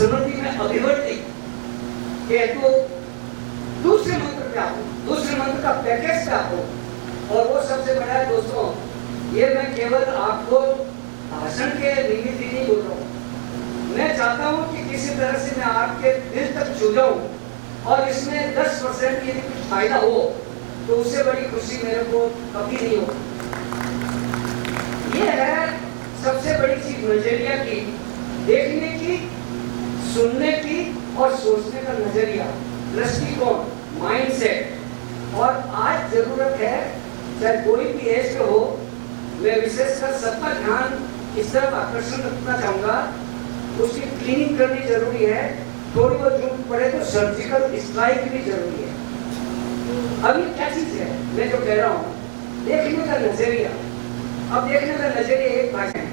स्मृति में अभिवर्ती के तो दूसरे मंत्र पे आओ, दूसरे मंत्र का पैकेज पे आओ। और वो सबसे बड़ा है दोस्तों, ये मैं केवल आपको भाषण के निमित्त ही नहीं बोल रहा हूँ, मैं चाहता हूँ कि किसी तरह से मैं आपके दिल तक छू जाऊँ और इसमें 10% यदि कुछ फायदा हो तो उससे बड़ी खुशी मेरे को कभी नहीं हो। ये है सबसे बड़ी चीज नजरिया की, देखने की, सुनने की और सोचने का नजरिया, दृष्टिकोण, माइंडसेट। और आज जरूरत है, चाहे कोई भी एज का हो, मैं विशेषकर सबका ध्यान इस तरफ आकर्षण रखना चाहूंगा, उसकी क्लीनिंग करनी जरूरी है। थोड़ी बहुत जरूरत पड़े तो सर्जिकल स्ट्राइक भी जरूरी है। अब ये क्या चीज है मैं जो कह रहा हूँ, देखने का नजरिया। अब देखने का नजरिया एक भाषा है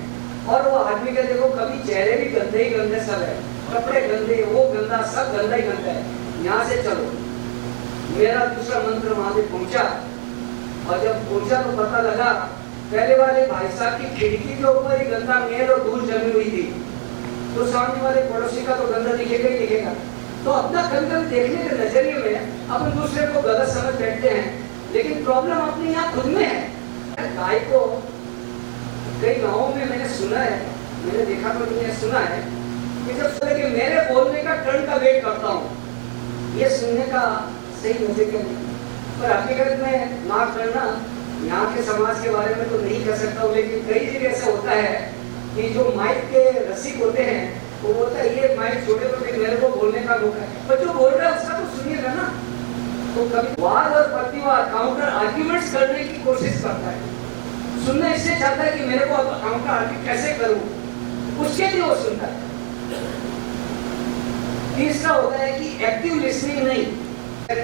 और वो आदमी का देखो, कभी चेहरे भी गंदे ही गंदे सब है, कपड़े गंदे, वो गंदा, सब गंदा ही गंदा है। यहाँ से चलो, मेरा दूसरा मंत्र वहां से पहुंचा और जब पहुंचा तो पता लगा पहले वाले भाई साहब की खिड़की के ऊपर ही गंदा मेल और धूल जमी हुई थी, तो सामने वाले पड़ोसी का तो गंदा दिखेगा ही दिखेगा। तो अपना कभी देखने के नजरिए में अपन दूसरे को गलत समझ बैठते हैं, लेकिन प्रॉब्लम अपने यहाँ खुद में है। गाय को कई गाँवों में मैंने सुना है, मैंने देखा तो नहीं है, सुना है कि जब सुने कि मेरे बोलने का टर्न का वेट करता हूँ, ये सुनने का सही नजरिया नहीं। पर हकीकत में माफ करना, यहाँ के समाज के बारे में तो नहीं कह सकता हूँ, लेकिन कई जगह ऐसा होता है कि जो माइक के रसिक होते हैं वो बोलता है ये माइक छोटे छोटे मेरे को बोलने का मौका है, पर जो बोल रहा है उसका तो सुनिएगा ना। तो कभी वाद और प्रतिवाद, काउंटर आर्ग्यूमेंट्स करने की कोशिश करता है, सुनना इससे चाहता है कि मेरे को काउंटर आर्ग्यू कैसे करूं, उसके लिए वो सुनता है। तीसरा होता है कि एक्टिव लिसनिंग नहीं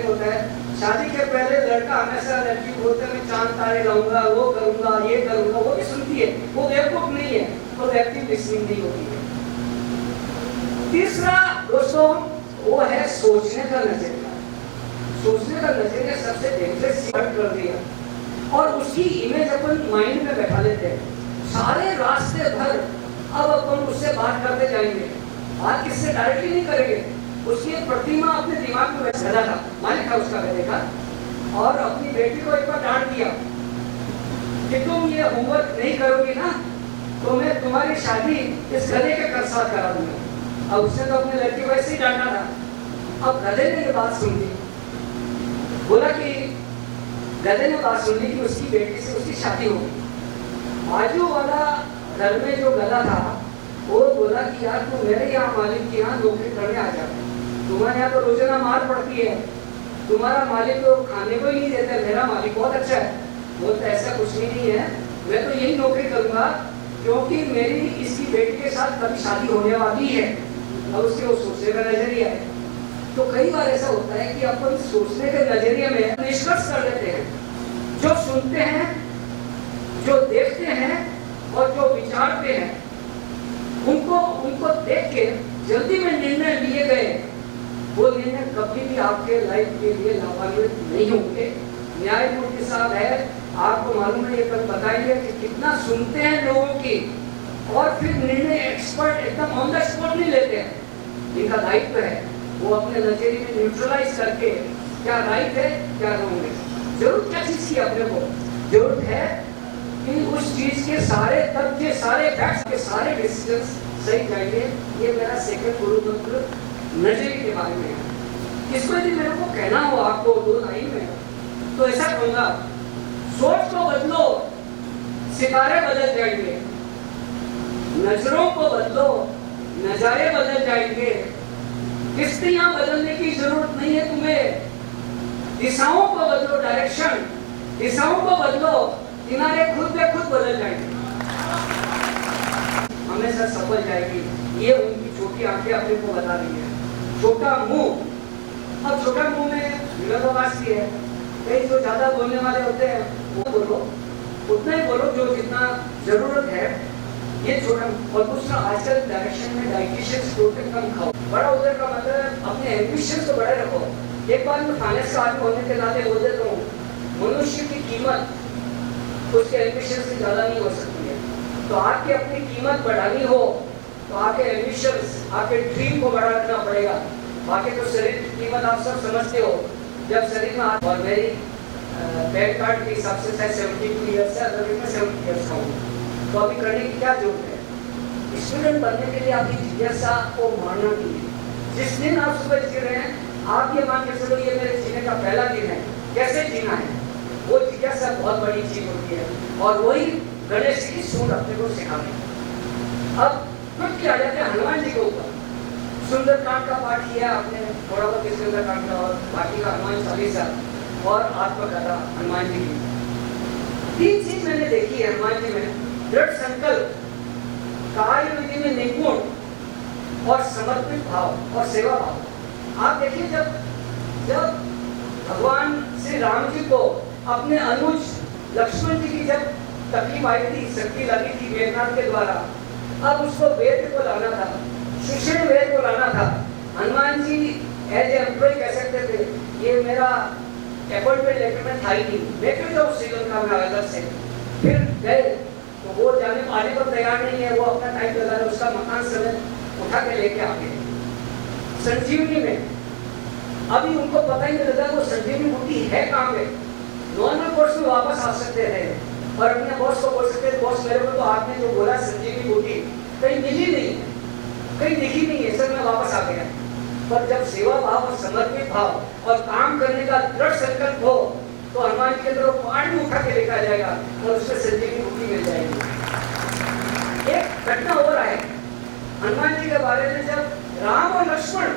होता है। शादी के पहले लड़का हमेशा लड़की बोलते मैं चांद तारे लाऊंगा, वो करूंगा, ये करूंगा, वो भी सुनती है, वो बेवकूफ नहीं है, तो एक्टिव लिसनिंग नहीं होती है। तीसरा दोस्तों वो है सोचने का नजरिया। सोचने का नजरिया सबसे डेंजरस कर दिया और उसकी इमेज अपन माइंड में बैठा लेते हैं। सारे रास्ते भर अब अपन उससे बात करते जाएंगे, बात किससे डायरेक्टली नहीं करेंगे, उसकी प्रतिमा अपने दिमाग में बैठा था, मालिक था उसका गधे का, और अपनी बेटी को एक बार डांट दिया कि तुम ये होमवर्क नहीं करोगी ना तो मैं तुम्हारी शादी इस गधे के कर साथ करा दूंगा। अब उसने तो अपने लड़की को ऐसे ही डांटा था। अब गधे ने ये बात सुन ली, बोला कि गधे ने बात सुन ली कि उसकी बेटी से उसकी शादी हो गई। बाजू वाला घर में जो गधा था वो बोला कि यार तू मेरे यहाँ मालिक के यहाँ नौकरी करने आ जा, तुम्हारे यहाँ तो रोजाना मार पड़ती है, तुम्हारा मालिक तो खाने को ही नहीं देता, मेरा मालिक बहुत अच्छा है। बोलता ऐसा कुछ भी नहीं है, मैं तो यही नौकरी करूंगा क्योंकि मेरी इसकी बेटी के साथ कभी शादी होने वाली है। अब उसके वो सोचने का नजरिया है। तो कई बार ऐसा होता है कि अपन सोचने के नजरिए में निष्कर्ष कर लेते हैं, जो सुनते हैं, जो देखते हैं और जो विचारते हैं, उनको देख के जल्दी में निर्णय लिए गए, वो निर्णय कभी भी आपके लाइफ के लिए लाभान्वित नहीं होंगे। न्यायमूर्ति साहब है, आपको मालूम है, ये कल बताएंगे कि कितना सुनते हैं लोगों की और फिर निर्णय एक्सपर्ट एकदम ऑन द स्पॉट नहीं लेते हैं। इनका दायित्व है वो अपने नजरिए में न्यूट्रलाइज करके क्या राइट है क्या रॉन्ग है। जरूरत क्या चीज की अपने को जरूरत है कि उस चीज के सारे तथ्य, सारे फैक्ट्स के सारे डिसीजंस सही जाएंगे। ये मेरा सेकंड गुरु मंत्र नजरिए के बारे में है। इसको यदि मेरे को कहना हो आपको दो लाइन में तो ऐसा कहूंगा, सोच को बदलो, सितारे बदल जाएंगे, नजरों को बदलो, नजारे बदल जाएंगे। किस्तियां बदलने की जरूरत नहीं है तुम्हें, दिशाओं को बदलो, डायरेक्शन, दिशाओं को बदलो, किनारे खुद पे खुद बदल जाएंगे, हमेशा सफल जाएगी। ये उनकी छोटी आंखें अपने को बता रही है। छोटा मुंह, अब छोटा मुंह में विरोधाभास भी है, कई जो ज्यादा बोलने वाले होते हैं वो बोलो, उतना ही बोलो जो जितना जरूरत है। ये छोटा। और दूसरा, आजकल डायरेक्शन में डाइटिशियंस प्रोटीन कम खाओ, बड़ा उधर का मतलब अपने एम्बिशन को बड़े रखो। एक बार मैं फाइनेंस का आदमी होने के नाते बोल देता हूँ, मनुष्य की कीमत उसके एम्बिशन से ज्यादा नहीं हो सकती है। तो आपकी अपनी कीमत बढ़ानी हो तो आपके एम्बिशंस, आपके ड्रीम को बड़ा रखना पड़ेगा। बाकी तो शरीर की कीमत आप सब समझते हो। जब शरीर में और मेरी पैन कार्ड के हिसाब से शायद 72 ईयर्स है, अगर मैं 70 ईयर्स का हूँ, तो अभी करने की क्या जरूरत है? स्टूडेंट बनने के लिए आपकी जिज्ञासा को मारना नहीं है। जिस दिन आप सुबह जी रहे हैं, आप ये मान के चलो ये मेरे जीने का पहला दिन है, कैसे जीना है, वो जिज्ञासा बहुत बड़ी चीज होती है। और वही गणेश की सूंड अपने को सिखाते हैं। अब कुछ क्या जाते हैं हनुमान जी के ऊपर। सुंदरकांड का पाठ किया आपने, थोड़ा बहुत सुंदरकांड का, और बाकी का हनुमान चालीसा और आत्मकथा हनुमान जी की। तीन चीज मैंने देखी है हनुमान जी में: दृढ़ संकल्प, कार्य विधि में निपुण और समर्पित भाव और सेवा भाव। आप देखिए जब भगवान श्री राम जी को अपने अनुज लक्ष्मण जी की जब तकलीफ आई थी, शक्ति लगी थी मेघनाथ के द्वारा, अब उसको वेद को लाना था, सुषेण वेद को लाना था। Hanuman ji as a employ कह सकते थे ये मेरा अपॉइंटमेंट लेटर में था ही नहीं, मैं क्यों जाऊँ श्रीलंका में अलग से। फिर गए तो वो आने को तैयार नहीं है, वो अपना टाइम लगा रहा, उसका मकान समेत उठा के लेके आ गए संजीवनी में। अभी उनको पता ही नहीं लगा वो संजीवनी बूटी है कहाँ पे। नॉर्मल कोर्स में वापस आ सकते थे और अपने बॉस को बोल सकते थे, बॉस मेरे को तो आपने जो बोला संजीवनी बूटी कहीं मिली नहीं है, कहीं दिखी नहीं है, सर मैं वापस आ गया। पर जब सेवा भाव और समर्पित भाव और काम करने का दृढ़ संकल्प हो तो हनुमान जी के तरफ पानी उठा के लेकर जाएगा और उससे संजीवनी बूटी मिल जाएगी। एक घटना हो रहा है हनुमान जी के बारे में, जब राम और लक्ष्मण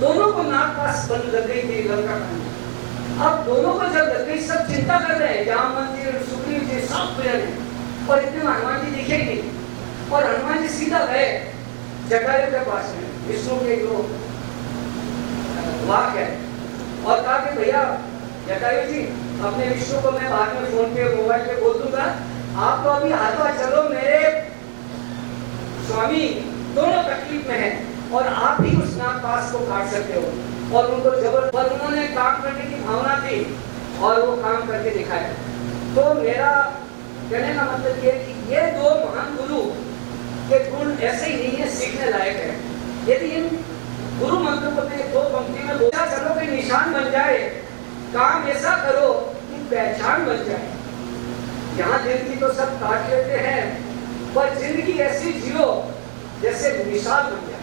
दोनों को नाक पास बंद लग गई थी लंका में। अब दोनों को जब लग गई, सब चिंता कर रहे हैं, जाम मंदिर, सुग्रीव जी सब प्रियन है, और इतने में हनुमान जी दिखे ही नहीं। और हनुमान जी सीधा गए जटायु के पास में, विष्णु के जो वाक है, और कहा कि भैया जटायु जी, अपने विष्णु को मैं बाद में फोन पे मोबाइल पे बोल दूंगा, आप तो अभी हाथों चलो, मेरे स्वामी दोनों तकलीफ में है और आप ही उस नाग पास को काट सकते हो। और उनको जबर पर उन्होंने काम करने की भावना थी और वो काम करके दिखाया। तो मेरा कहने का मतलब ये है कि ये दो महान गुरु के गुण ऐसे ही नहीं है, सीखने लायक है। यदि इन गुरु मंत्र को मैं दो पंक्ति में बोला, चलो कि निशान बन जाए, काम ऐसा करो कि पहचान बन जाए। यहाँ जिंदगी तो सब काट लेते हैं, पर जिंदगी ऐसी जियो जैसे मिसाल बन जाए,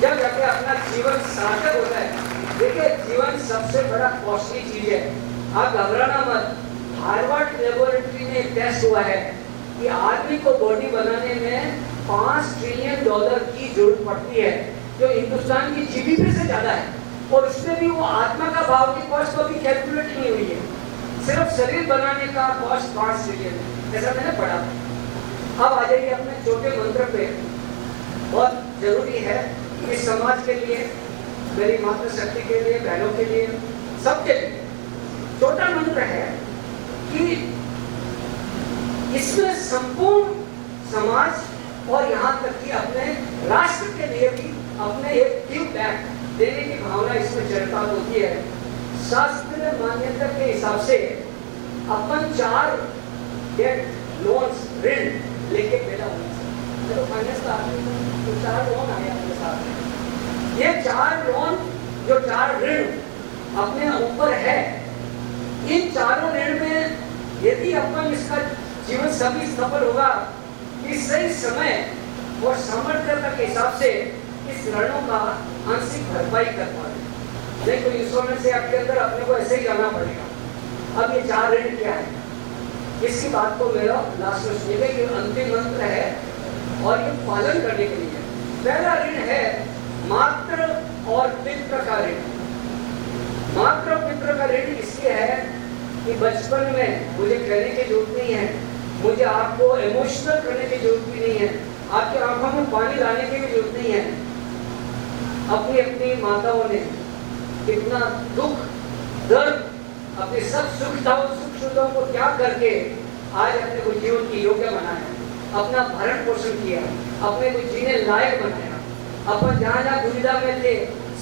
जब जाके अपना जीवन सार्थक होता है। देखिए जीवन सबसे बड़ा कॉस्टली चीज है, आप घबराना मत। हार्वर्ड लेबोरेटरी में एक टेस्ट हुआ है कि आदमी को बॉडी बनाने में $5 ट्रिलियन की जरूरत पड़ती है, जो हिंदुस्तान की जीडीपी से ज्यादा है। और उसमें भी वो आत्मा का भाव की कॉस्ट को भी कैलकुलेट नहीं हुई है, सिर्फ शरीर बनाने का कॉस्ट 5 ट्रिलियन है, ऐसा मैंने पढ़ा। अब आ जाइए अपने छोटे मंत्र पे, बहुत जरूरी है इस समाज के लिए, मेरी मातृशक्ति के लिए, बहनों के लिए, सबके लिए। छोटा मंत्र है कि इसमें संपूर्ण समाज और यहाँ तक कि अपने राष्ट्र के लिए भी अपने एक गिव बैक देने की भावना इसमें चरिता होती है। शास्त्रीय मान्यता के हिसाब से अपन 4 डेट लोन्स ऋण लेके पैदा होना चाहिए। चलो फाइनेंस का तो 4 लोन आए अपने साथ। ये 4 लोन जो 4 ऋण अपने ऊपर है, इन चारों ऋण में यदि अपन इसका जीवन सभी सफल होगा कि सही समय और सामर्थ्यता के हिसाब से इस ऋणों का आंशिक भरपाई कर पाए, नहीं तो इंश्योरेंस से आपके अंदर अपने को ऐसे ही जाना पड़ेगा। अब ये 4 ऋण क्या है, इसकी बात को मेरा लास्ट में सुनिएगा, ये अंतिम मंत्र है और ये पालन करने के लिए। पहला ऋण है मातृ और पितृ का ऋण। मातृ और पितृ का ऋण इसलिए है कि बचपन में मुझे कहने की जरूरत नहीं है, मुझे आपको इमोशनल करने की जरूरत भी नहीं है, आपकी आंखों में पानी लाने की भी जरूरत नहीं है। अपनी अपनी माताओं ने कितना दुख दर्द अपने सब सुख सुविधाओं को त्याग करके आज अपने को जीवन की योग्य बनाया, अपना भरण पोषण किया, अपने को जीने लायक बनाया। अपन जहाँ जहाँ दुविधा में थे,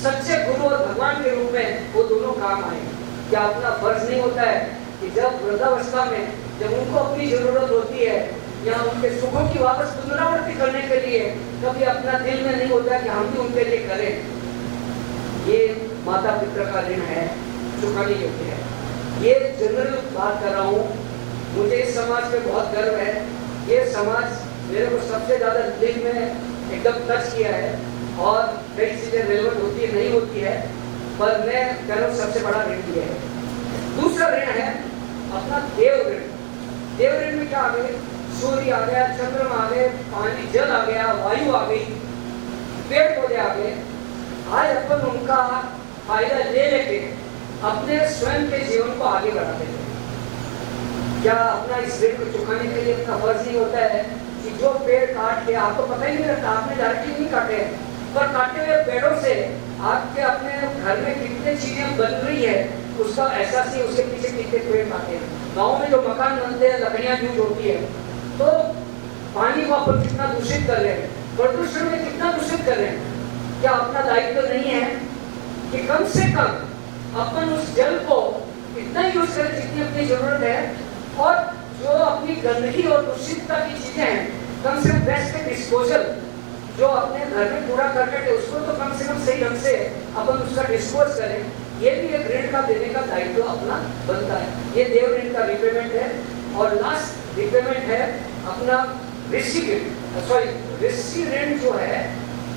सच्चे गुरु और भगवान के रूप में वो दोनों काम आए। क्या अपना फर्ज नहीं होता है कि जब वृद्धावस्था में जब उनको अपनी जरूरत होती है, या उनके सुखों की वापस पुनरावृत्ति करने के लिए कभी अपना दिल में नहीं होता कि हम भी उनके लिए करें। ये माता पिता का ऋण है, चुकाने योग्य है। ये जनरल बात कर रहा हूँ। मुझे इस समाज पे बहुत गर्व है। ये समाज मेरे को सबसे ज़्यादा दिल में एकदम टच किया है और कई चीज़ें रिलेवेंट होती है, नहीं होती है, पर मैं कह रहा हूँ सबसे बड़ा ऋण ये है। दूसरा ऋण है अपना देव ऋण। देव ऋण में क्या आ गए? सूर्य आ गया, चंद्रमा आ गए, पानी जल आ गया, वायु आ गई, पेड़ पौधे आ गए। आज अपन उनका फायदा ले लेके अपने स्वयं के जीवन को आगे बढ़ाते हैं। क्या अपना इस ऋण को चुकाने के लिए इतना फर्ज नहीं होता है कि जो पेड़ काट के आपको पता ही नहीं रहता, आपने डायरेक्टली नहीं काटे, पर काटे हुए पेड़ों से आपके अपने घर में कितने चीजें बन रही है उसका एहसास ही, उसके पीछे कितने पेड़ काटे हैं। गाँव में जो मकान बनते हैं, लकड़ियाँ यूज होती है, तो पानी को अपन कितना दूषित कर रहे हैं, प्रदूषण में कितना दूषित कर रहे हैं। क्या अपना दायित्व तो नहीं है कि कम से कम अपन उस जल को इतना यूज करें जितनी अपनी जरूरत है, और जो अपनी गंदगी और दूषितता की चीजें हैं कम से कम वेस्ट डिस्पोजल, जो अपने घर में कूड़ा करकट है उसको तो कम से कम सही ढंग से अपन उसका डिस्पोज करें। ये भी एक ऋण का देने का दायित्व अपना बनता है। ये देव ऋण का रिपेमेंट है। और लास्ट रिपेमेंट है अपना ऋषि ऋण जो है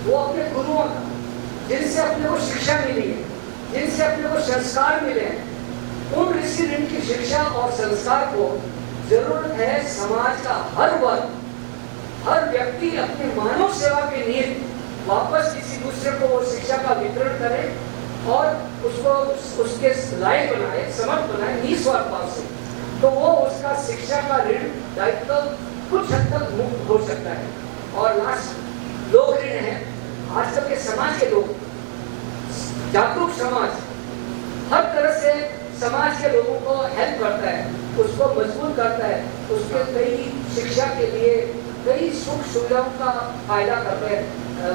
वो अपने गुरुओं का, जिनसे अपने को शिक्षा मिली है, जिनसे अपने को संस्कार मिले हैं, उन ऋषि ऋण की शिक्षा और संस्कार को जरूरत है समाज का हर वर्ग, हर व्यक्ति अपनी मानव सेवा के लिए वापस किसी दूसरे को वो शिक्षा का वितरण करे और उसको उसके लायक बनाए, समर्थ बनाए निस्वार्थ भाव से। तो वो उसका शिक्षा का ऋण दायित्व कुछ हद तक मुक्त हो सकता है। और लास्ट लोक ऋण है। आजकल के समाज के लोग, जागरूक समाज हर तरह से समाज के लोगों को हेल्प करता है, उसको मजबूत करता है, उसके कई शिक्षा के लिए कई सुख सुविधाओं का फायदा करते हैं।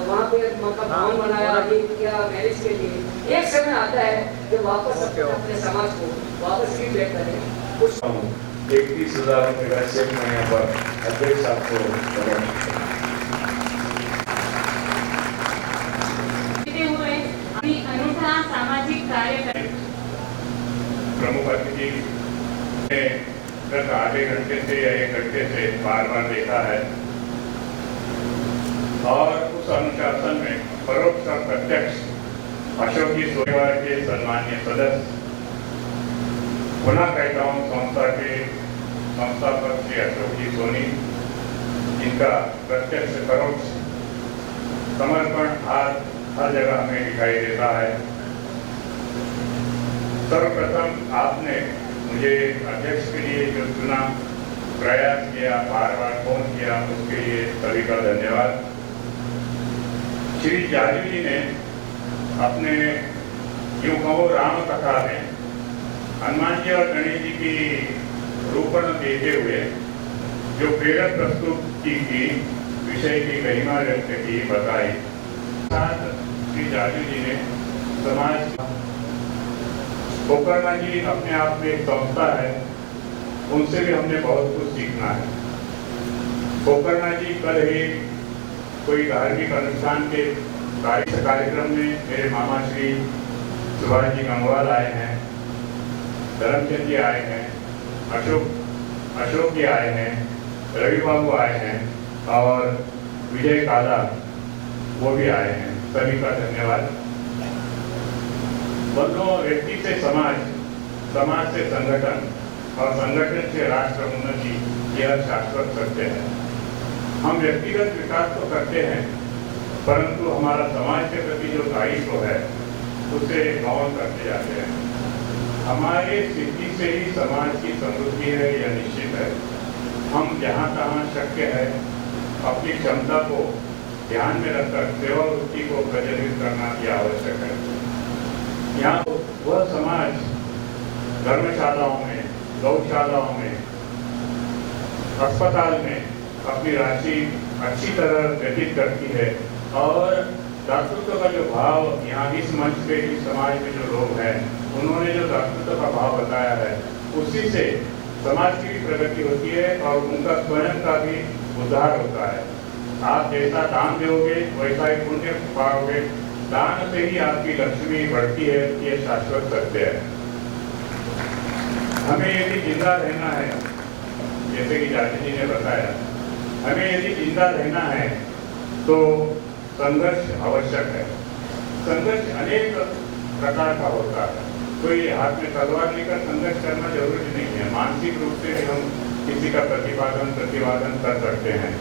वहाँ पे भवन बनाया, ये किया मैरिज के लिए। एक समय आता है जब वापस अपने समाज को वापस रीब्रेक करें। 31,000 रुपये का चेक मैं यहाँ पर अध्यक्ष आपको अनूठा सामाजिक कार्य प्रमुख अतिथि ने गत आधे घंटे से या 1 घंटे से बार बार देखा है और उस अनुशासन में परोक्ष और प्रत्यक्ष अशोक जी परिवार के सम्मानीय सदस्य, पुनः कहता हूँ संस्था के संस्थापक श्री अशोक जी सोनी, जिनका प्रत्यक्ष परोक्ष समर्पण हर जगह हमें दिखाई देता है। सर्वप्रथम आपने मुझे अध्यक्ष के लिए जो चुना, प्रयास किया, बार बार फोन किया, उसके लिए सभी का धन्यवाद। श्री जाजू जी ने अपने यूं कहो राम कथा में हनुमान जी और गणेश जी की रूपण देते हुए जो प्रेरक प्रस्तुति की विषय की गरिमा व्यक्त की, बताई। साथ श्री जाजू जी ने समाज, पोखरणा जी अपने आप में एक संस्था है, उनसे भी हमने बहुत कुछ सीखना है। पोखरणा जी कल ही कोई धार्मिक अनुष्ठान के कार्यक्रम में मेरे मामा श्री सुभाष जी गंगवाल आए हैं, धर्मचंद जी आए हैं, अशोक जी आए हैं, रवि बाबू आए हैं और विजय काला वो भी आए हैं। सभी का धन्यवाद। बंधुओं, व्यक्ति से समाज, समाज से संगठन और संगठन से राष्ट्र उन्नति, यह शाश्वत सत्य है। हम व्यक्तिगत विकास तो करते हैं, परंतु हमारा समाज के प्रति जो दायित्व है उसे गौण करते जाते हैं। हमारे स्थिति से ही समाज की समृद्धि है, यह निश्चित है। हम जहाँ तहाँ शक्य है अपनी क्षमता को ध्यान में रखकर सेवा वृत्ति को प्रज्वलित करना भी आवश्यक है। यहाँ वह समाज धर्मशालाओं में, गौशालाओं में, अस्पताल में अपनी राशि अच्छी तरह व्यतीत करती है और दातृत्व का जो भाव यहाँ इस मंच पे, इस समाज में जो लोग हैं, उन्होंने जो दातृत्व का भाव बताया है, उसी से समाज की भी प्रगति होती है और उनका स्वयं का भी उद्धार होता है। आप जैसा दान दोगे वैसा ही पुण्य पाओगे। दान से ही आपकी लक्ष्मी बढ़ती है, ये शाश्वत सत्य है। हमें यदि जिंदा रहना है, जैसे कि जाति जी ने बताया, हमें यदि जिंदा रहना है तो संघर्ष आवश्यक है। संघर्ष अनेक प्रकार का होता है। कोई हाथ में तलवार लेकर संघर्ष करना जरूरी नहीं है। मानसिक रूप से भी हम किसी का प्रतिवादन कर सकते हैं।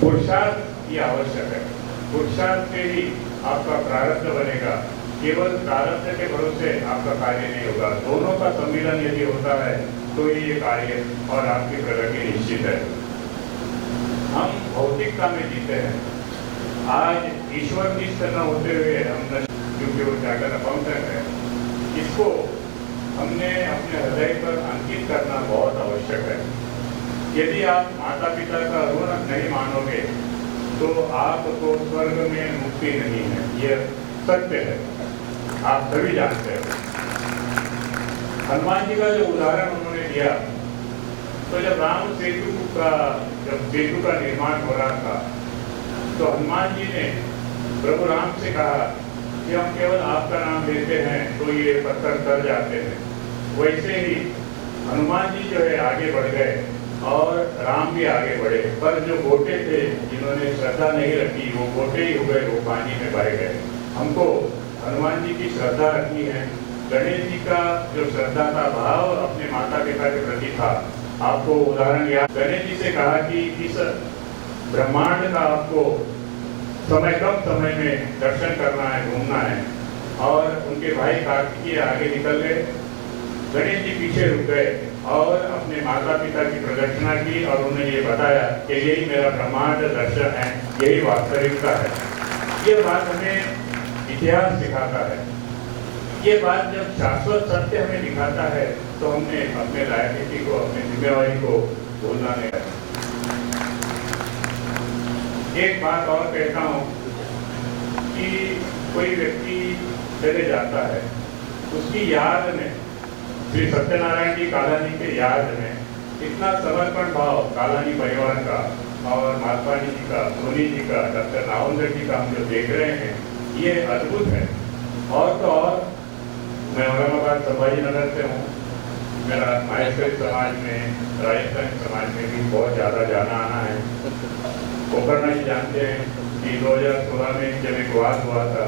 पुरुषार्थ ये आवश्यक है। पुरुषार्थ से ही आपका प्रारब्ध बनेगा। केवल प्रारब्ध के भरोसे आपका कार्य नहीं होगा। दोनों का सम्मिलन यदि होता है तो ये कार्य और आपकी प्रगति निश्चित है। हम भौतिकता में जीते हैं। आज ईश्वर निष्ठ न होते हुए हम क्योंकि वो जाकर अपाउंटर है, इसको हमने अपने हृदय पर अंकित करना बहुत आवश्यक है। यदि आप माता पिता का ऋण नहीं मानोगे तो आपको स्वर्ग में मुक्ति नहीं है, यह सत्य है, आप सभी जानते हैं। हनुमान जी का जो उदाहरण उन्होंने दिया, तो जब राम सेतु का निर्माण हो रहा था तो हनुमान जी ने प्रभु राम से कहा कि हम केवल आपका नाम लेते हैं तो ये पत्थर तर जाते हैं। वैसे ही हनुमान जी जो है आगे बढ़ गए और राम भी आगे बढ़े, पर जो गोटे थे जिन्होंने श्रद्धा नहीं रखी वो गोटे ही हो गए, वो पानी में बह गए। हमको हनुमान जी की श्रद्धा रखनी है। गणेश जी का जो श्रद्धा का भाव अपने माता पिता के प्रति था, आपको उदाहरण याद, गणेश जी से कहा कि इस ब्रह्मांड का आपको कम समय में दर्शन करना है, घूमना है। और उनके भाई कार्तिकेय आगे निकल गए, गणेश जी पीछे रुक गए और अपने माता पिता की प्रदक्षिणा की और उन्हें ये बताया कि यही मेरा ब्रह्मांड दर्शन है, यही वास्तविकता है। ये बात हमें इतिहास सिखाता है। ये बात जब शाश्वत सत्य हमें दिखाता है तो हमने अपने लायबिलिटी को, अपनी जिम्मेवारी को भूलना नहीं है। एक बात और कहता हूँ कि कोई व्यक्ति चले जाता है, उसकी याद में श्री सत्यनारायण जी कालानी के याद में इतना समर्पण भाव कालानी परिवार का और मालपानी जी का, सोनी जी का, डॉक्टर नावंदर जी का हम जो देख रहे हैं, ये अद्भुत है। और तो और मैं औरंगाबाद संभाजी नगर से हूँ। मेरा माहेश्वरी समाज में, राजस्थानी समाज में भी बहुत ज़्यादा जाना आना है। कोकरना जी जानते हैं कि 2016 में जब एक वाद हुआ था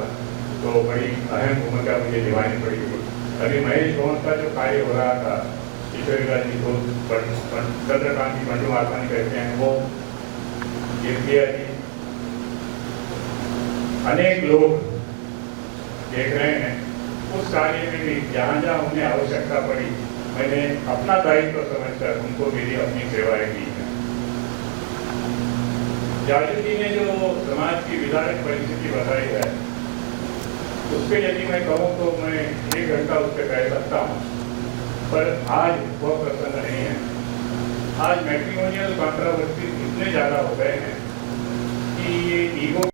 तो बड़ी अहम भूमिका मुझे निभानी पड़ी थी। अभी महेश भवन का जो कार्य हो रहा था, ईश्वरीलाल जी को चंद्रकांत जी बंडू मालपानी कहते हैं, वो गिरदिया जी, अनेक लोग देख रहे हैं। उस कार्य में भी जहाँ जहाँ उन्हें आवश्यकता पड़ी, मैंने अपना दायित्व समझकर उनको मेरी अपनी सेवाएं दी हैं। जाजू जी ने जो समाज की विधायक परिस्थिति बताई है, उस पर यदि मैं कहूँ तो मैं 1 घंटा उस पर कह सकता हूँ, पर आज वो प्रसंग नहीं है। आज मैट्रिमोनियल कॉन्ट्रोवर्सी इतने ज़्यादा हो गए हैं कि ये ईगो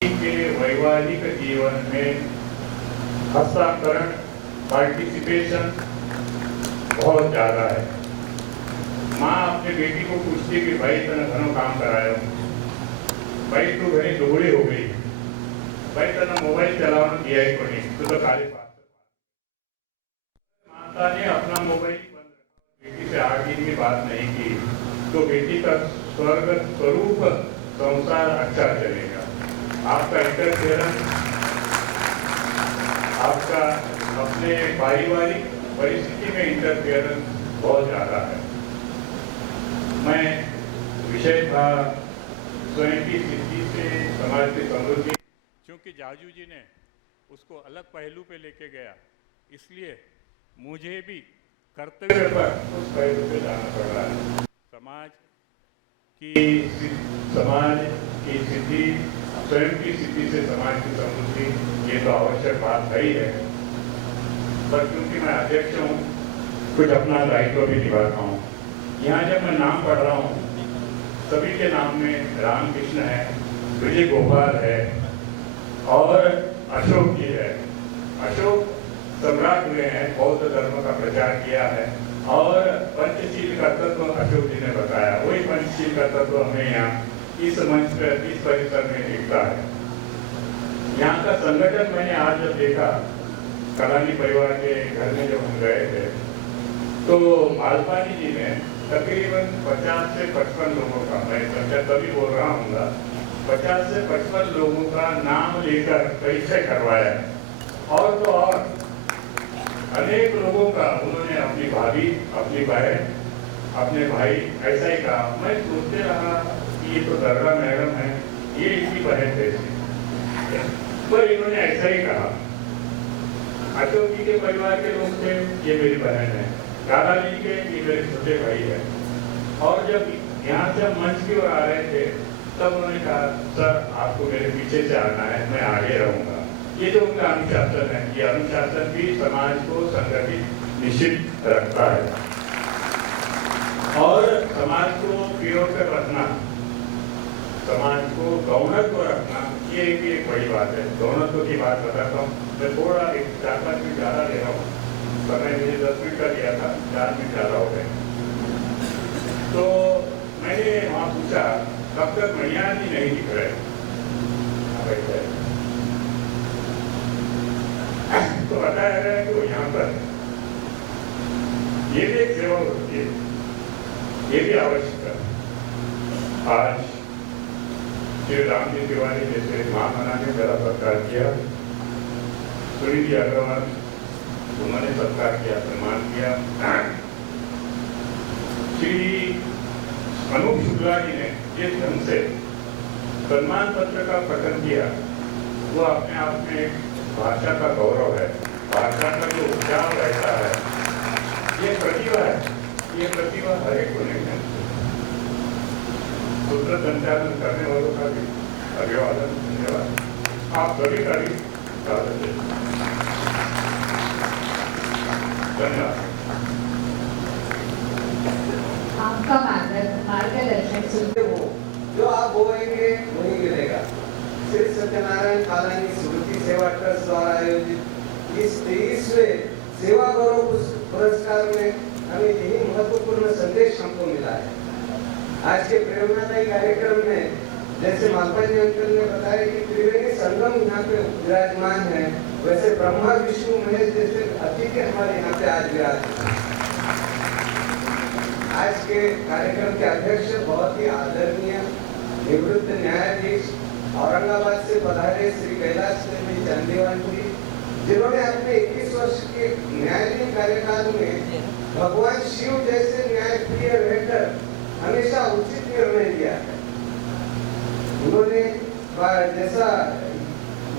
के वैवाहिक जीवन में हस्तांतरण, पार्टिसिपेशन बहुत ज़्यादा है। माँ अपने बेटी को पूछती कि भाई तने घनों काम कराया, भाई तू घनी दुबड़ी हो गई, भाई तने मोबाइल चलाना दिया ही को नहीं, तू तो खाली बात। माता ने अपना मोबाइल बंद रखा, बेटी से आगे की बात नहीं की, तो बेटी का स्वर्ग स्वरूप संसार अच्छा चलेगा। आपका इंटरफेरेंस, आपका अपने पारिवारिक परिस्थिति में इंटरफेरेंस बहुत ज़्यादा है। मैं विषय था स्वयं की सिद्धि से समाज की समृद्धि, क्योंकि जाजू जी ने उसको अलग पहलू पे लेके गया, इसलिए मुझे भी कर्तव्य पर उस पहलू पे जाना पड़ रहा है। समाज की सिद्धि, स्वयं की सिद्धि से समाज की समृद्धि, ये तो आवश्यक बात है ही है। पर क्योंकि मैं अध्यक्ष हूँ, कुछ अपना दायित्व भी निभाता हूँ। यहाँ जब मैं नाम पढ़ रहा हूँ, सभी के नाम में रामकृष्ण है, विजय गोपाल है और अशोक जी है। अशोक सम्राट हुए हैं, बौद्ध धर्म का प्रचार किया है और पंचशील का तत्व अशोक जी ने बताया। वही पंचशील का तत्व हमें यहाँ इस मंच पर, इस परिसर में दिखता है। यहाँ का संगठन मैंने आज जब देखा, कलानी परिवार के घर में जब हम गए थे, तो मालपानी जी ने तकरीबन 50 से 55 लोगों का, मैं संख्या तभी बोल रहा हूँ, 50 से 55 लोगों का नाम लेकर परिचय करवाया। और तो और अनेक लोगों का उन्होंने अपनी भाभी, अपनी बहन, अपने भाई ऐसा ही कहा। मैं सोचते रहा कि ये तो दर्रा मैडम है, ये इसी बहन जैसी, पर इन्होंने ऐसा ही कहा। अशोक जी के परिवार के लोग थे, ये मेरी बहन है। दादाजी के ये मेरे छोटे भाई है। और जब यहाँ से मंच की ओर आ रहे थे, तब उन्होंने कहा, सर आपको मेरे पीछे से आना है, मैं आगे रहूंगा। ये जो उनका अनुशासन है, ये अनुशासन भी समाज को संगठित निश्चित रखता है और समाज को प्योर पे रखना, समाज को गौणत्व रखना, ये भी एक बड़ी बात है। गौणत्व की बात बताता हूँ। मैं थोड़ा 4-5 मिनट ज़्यादा ले रहा हूँ, समय मुझे 10 मिनट का दिया था, 4 मिनट ज़्यादा हो गए। तो मैंने वहाँ पूछा, कब तक मणियार जी नहीं दिख रहे? तो बताया गया कि वो यहाँ पर, ये भी एक सेवा होती है, ये भी आवश्यक है। आज श्री राम जी तिवारी जैसे महामना ने मेरा सत्कार किया, सुनीति अग्रवाल उन्होंने सत्कार किया, सम्मान किया। श्री अनूप शुक्ला जी ने जिस ढंग से सम्मान पत्र का पठन किया, वो अपने आप में एक भाषा का गौरव है। भाषा का जो उच्चार रहता है, ये प्रतिभा है, ये प्रतिभा हर एक को नहीं है। सूत्र संचालन करने वालों का भी अभिवादन, धन्यवाद। आप सभी का भी धन्यवाद। आपका मार्गदर्शन सुनते वो जो आप बोलेंगे वही मिलेगा। श्री सत्यनारायण कालानी स्मृति सेवा ट्रस्ट द्वारा आयोजित इस 23वें सेवा गौरव पुरस्कार में हमें यही महत्वपूर्ण संदेश हमको मिला है। आज के प्रेरणादायी कार्यक्रम में जैसे मालपानी अंकल ने बताया कि त्रिवेणी संगम यहाँ पे विराजमान है, वैसे ब्रह्मा विष्णु महेश जैसे अतिथि हमारे यहाँ पे आज विराजमान। आज के कार्यक्रम के अध्यक्ष बहुत ही आदरणीय निवृत्त न्यायाधीश औरंगाबाद से पधारे श्री कैलाश चंदीवाल जी, जिन्होंने अपने 21 वर्ष के न्यायाधीन कार्यकाल में भगवान शिव जैसे न्यायप्रिय रहकर हमेशा उचित निर्णय लिया है। उन्होंने जैसा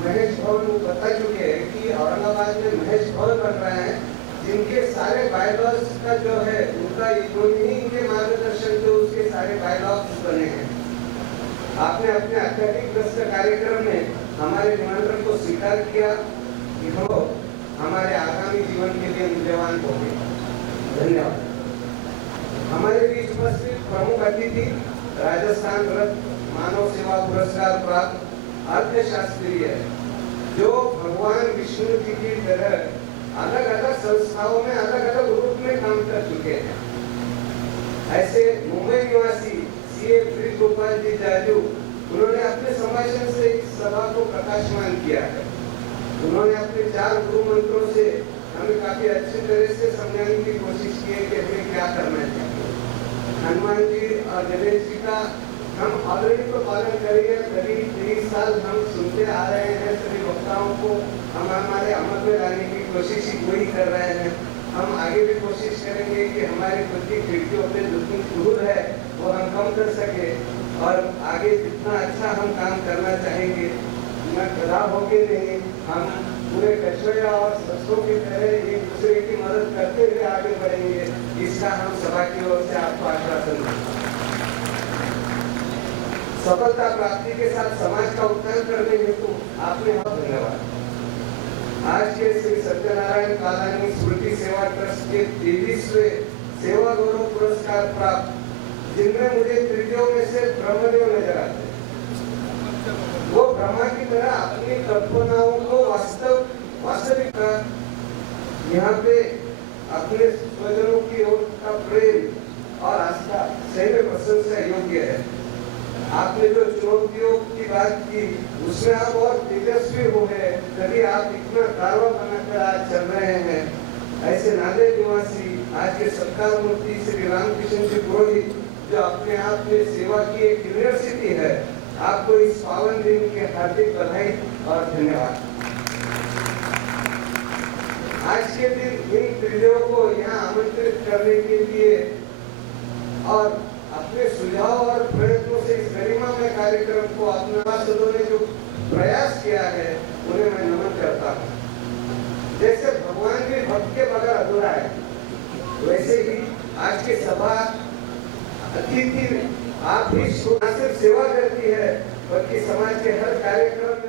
महेश भवन बता चुके हैं कि औरंगाबाद में महेश भवन बन रहा है, जिनके सारे बायलॉज का जो है उनका इनके मार्गदर्शन से उसके सारे बायलॉज बने हैं। आपने अपने अत्यधिक व्यस्त कार्यक्रम में हमारे निमंत्रण को स्वीकार किया कि वो हमारे आगामी जीवन के लिए मूल्यवान होंगे। धन्यवाद। हमारे बीच उपस्थित प्रमुख अतिथि राजस्थान रत्न मानव सेवा पुरस्कार प्राप्त अर्थशास्त्री है, जो भगवान विष्णु जी की तरह अलग अलग संस्थाओं में अलग अलग रूप में काम कर चुके हैं। ऐसे मुंबई निवासी सीए ब्रिज गोपाल जी जाजू, उन्होंने अपने संभाषण से इस सभा को प्रकाशमान किया है। उन्होंने अपने 4 गुरु मंत्रों से हमें काफी अच्छी तरह से समझाने की कोशिश की है कि हमें क्या करना चाहिए। हनुमान जी और गणेश जी का हम ऑलरेडी तो पालन करेंगे। करीब 30 साल हम सुनते आ रहे हैं, सभी वक्ताओं को हम हमारे अमल में लाने की कोशिश वही कर रहे हैं। हम आगे भी कोशिश करेंगे कि हमारे खुद की खिड़कियों पे जो धूल है वो हम कम कर सके और आगे जितना अच्छा हम काम करना चाहेंगे, न खराब होके नहीं, हम पूरे कचरे और सस्तों की तरह एक दूसरे की मदद करते हुए आगे बढ़ेंगे। इसका हम सभा की ओर से आपको आश्वासन देंगे। सफलता प्राप्ति के साथ समाज का उत्थान करने हेतु आपने बहुत धन्यवाद। आज के श्री सत्यनारायण कालानी स्मृति सेवा ट्रस्ट के 23वें सेवा गौरव पुरस्कार प्राप्त, जिनमें मुझे तृतीयों में से ब्रह्मदेव नजर आते हैं। वो ब्रह्मा की तरह अपनी कल्पनाओं को वास्तविक यहाँ पे अपने स्वजनों की ओर का प्रेम और आस्था सही में प्रशंसा योग्य है। आपने जो चुनौतियों की बात की उसमें आप और तेजस्वी हो गए, तभी आप इतना कारवा बनाकर आज चल रहे हैं। ऐसे नांदेड़ निवासी आज के सत्कार मूर्ति श्री रामकृष्ण जी पुरोहित, जो अपने आप में सेवा की एक यूनिवर्सिटी है, आपको इस पावन दिन के हार्दिक बधाई और धन्यवाद। आज के दिन इन त्रिदेवों को यहाँ आमंत्रित करने के लिए और अपने सुझाव और प्रयत्नों से इस गरिमामय कार्यक्रम को अपने पार्षदों ने जो प्रयास किया है उन्हें मैं नमन करता हूँ। जैसे भगवान भी भक्त के बगैर अधूरा है, वैसे ही आज की सभा अतिथि आप भी सिर्फ सेवा करती है, बल्कि समाज के हर कार्यक्रम